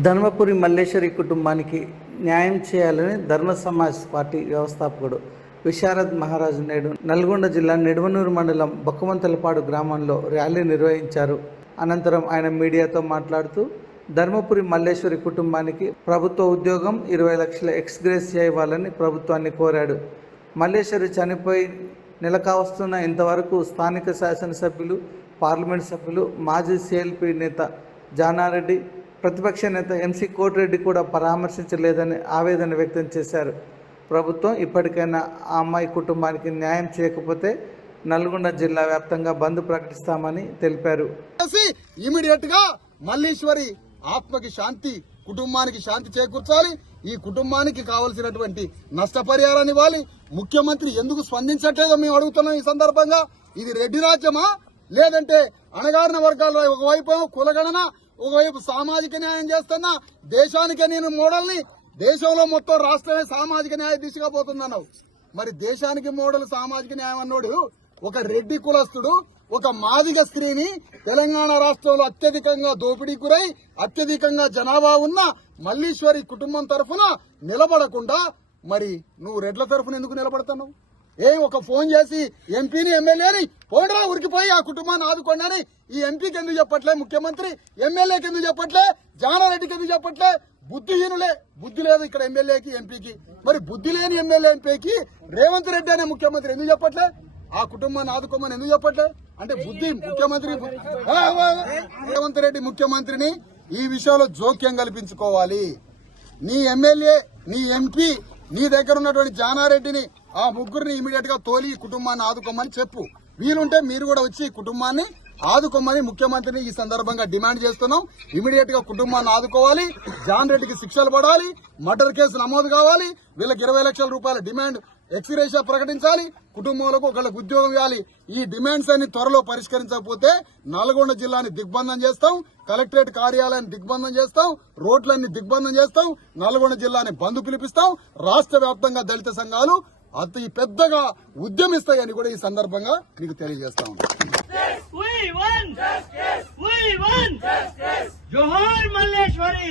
ధర్మపురి మల్లేశ్వరి కుటుంబానికి న్యాయం చేయాలని ధర్మ సమాజ్ పార్టీ వ్యవస్థాపకుడు విశారద్ మహారాజు నేడు నల్గొండ జిల్లా నిడవనూరు మండలం బొక్కమంతలపాడు గ్రామంలో ర్యాలీ నిర్వహించారు. అనంతరం ఆయన మీడియాతో మాట్లాడుతూ ధర్మపురి మల్లేశ్వరి కుటుంబానికి ప్రభుత్వ ఉద్యోగం ఇరవై లక్షల ఎక్స్గ్రేసియా ఇవ్వాలని ప్రభుత్వాన్ని కోరాడు. మల్లేశ్వరి చనిపోయి నెల కావస్తున్న ఇంతవరకు స్థానిక శాసనసభ్యులు పార్లమెంట్ సభ్యులు మాజీ సిఎల్పి నేత జానారెడ్డి ప్రతిపక్ష నేత ఎంసీ కోటిరెడ్డి కూడా పరామర్శించలేదని ఆవేదన వ్యక్తం చేశారు. ప్రభుత్వం ఇప్పటికైనా ఆ అమ్మాయి కుటుంబానికి న్యాయం చేయకపోతే నల్గొండ జిల్లా వ్యాప్తంగా బంద్ ప్రకటిస్తామని తెలిపారు. ఇమీడియట్గా మల్లీశ్వరి ఆత్మకి శాంతి కుటుంబానికి శాంతి చేకూర్చాలి. ఈ కుటుంబానికి కావలసినటువంటి నష్టపరిహారాన్ని ఇవ్వాలి. ముఖ్యమంత్రి ఎందుకు స్పందించట్లేదో మేము అడుగుతున్నాం ఈ సందర్భంగా. ఇది రెడ్డి రాజ్యమా? లేదంటే అణగారిన వర్గాల్లో ఒకవైపు కులగణన ఒకవైపు సామాజిక న్యాయం చేస్తున్నా దేశానికే నేను మోడల్ని దేశంలో మొత్తం రాష్ట్రమే సామాజిక న్యాయ దిశగా పోతుందన్నావు. మరి దేశానికి మోడల్ సామాజిక న్యాయం అన్నోడు ఒక రెడ్డి కులస్తుడు ఒక మాదిగ స్త్రీని తెలంగాణ రాష్ట్రంలో అత్యధికంగా దోపిడీ గురై అత్యధికంగా జనాభా ఉన్న మల్లీశ్వరి కుటుంబం తరఫున నిలబడకుండా మరి నువ్వు రెడ్ల తరఫున ఎందుకు నిలబడతావు ఏ ఒక ఫోన్ చేసి ఎంపీని ఎమ్మెల్యేని పోడరా ఉరికిపోయి ఆ కుటుంబాన్ని ఆదుకోండి అని ఈ ఎంపీకి ఎందుకు చెప్పట్లే? ముఖ్యమంత్రి ఎమ్మెల్యేకి ఎందుకు చెప్పట్లే? జానారెడ్డికి ఎందుకు చెప్పట్లే? బుద్ధిహీనులే. బుద్ధి లేదు ఇక్కడ ఎమ్మెల్యేకి ఎంపీకి. మరి బుద్ధి లేని ఎమ్మెల్యే ఎంపీకి రేవంత్ రెడ్డి అనే ముఖ్యమంత్రి ఎందుకు చెప్పట్లే? ఆ కుటుంబాన్ని ఆదుకోమని ఎందుకు చెప్పట్లే? అంటే బుద్ధి ముఖ్యమంత్రి రేవంత్ రెడ్డి ముఖ్యమంత్రిని ఈ విషయంలో జోక్యం కల్పించుకోవాలి. నీ ఎమ్మెల్యే నీ ఎంపీ నీ దగ్గర ఉన్నటువంటి జానారెడ్డిని ఆ ముగ్గురిని ఇమీడియట్గా తోలి ఈ కుటుంబాన్ని ఆదుకోమని చెప్పు. వీలుంటే మీరు కూడా వచ్చి ఈ కుటుంబాన్ని ఆదుకోమని ముఖ్యమంత్రిని ఈ సందర్భంగా డిమాండ్ చేస్తున్నాం. ఇమీడియట్గా కుటుంబాన్ని ఆదుకోవాలి. జాన్ రెడ్డికి శిక్షలు పడాలి. మర్డర్ కేసు నమోదు కావాలి. వీళ్ళకి ఇరవై లక్షల రూపాయల డిమాండ్ ఎక్స్రేషియా ప్రకటించాలి. కుటుంబాలకు ఒకళ్ళకి ఉద్యోగం ఇవ్వాలి. ఈ డిమాండ్స్ అన్ని త్వరలో పరిష్కరించకపోతే నల్గొండ జిల్లాని దిగ్బంధం చేస్తాం. కలెక్టరేట్ కార్యాలయాన్ని దిగ్బంధం చేస్తాం. రోడ్లన్నీ దిగ్బంధం చేస్తాం. నల్గొండ జిల్లాని బంద్ పిలిపిస్తాం. రాష్ట్ర దళిత సంఘాలు అతి పెద్దగా ఉద్యమిస్తాయని కూడా ఈ సందర్భంగా మీకు తెలియజేస్తాం We won! మల్లేశ్వరి